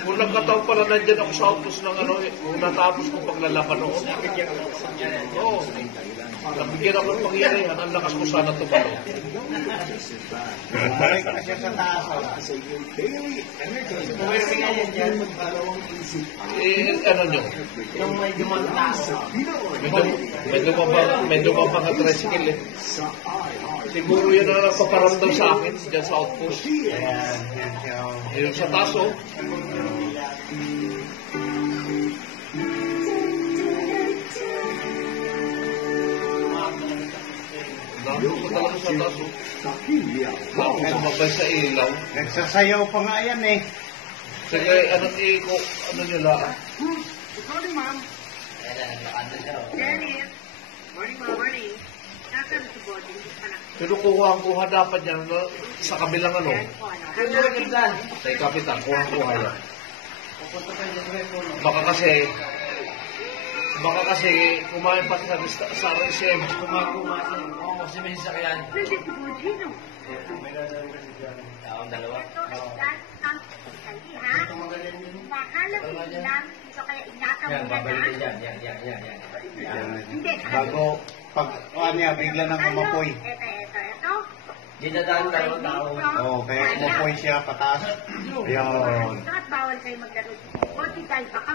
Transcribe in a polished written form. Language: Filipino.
Kung nagkataon pala nandyan ako sa outpost ng ano, kung natapos ko paglalaban noon. Oo. Nabigyan ako ng pangyarihan, ang lakas ko sana tumalo. Balik na siya sa taas. Ano nyo? Yung may dumantas. May dumabang ang tricycle eh. Siguro yan ang nagpaparamdam sa akin dyan sa outpost. Yun sa taas oh. Dami ko talaga sa taas oh. Ako sumabay sa ilaw. Nagsasayaw pa nga yan eh. Sige, anong ko, ano nila? Good morning, ma'am. Dennis. Morning, ma'am. Morning. Nasaan si Boding? Pero kuha dapat yan no? Sa kabilang ano. Sa kapitan, kuha yan. Baka kasi kumain pa sa RSM. Oo, kasi may sasakyan. Pwede si Boding, no? Taong dalawa. Ito ay dance ng Italy, ha? Mahalap lang. Ito kaya ingatan Yan, mo na, babalik ha? yan. Hindi. Bago, pag niya, bigla nang umapoy. Ito. Dito tayo dalawang tao. Oo, kaya umapoy siya pataas. Ayun. Bakit bawal kayo maglaro? Konti tayo, baka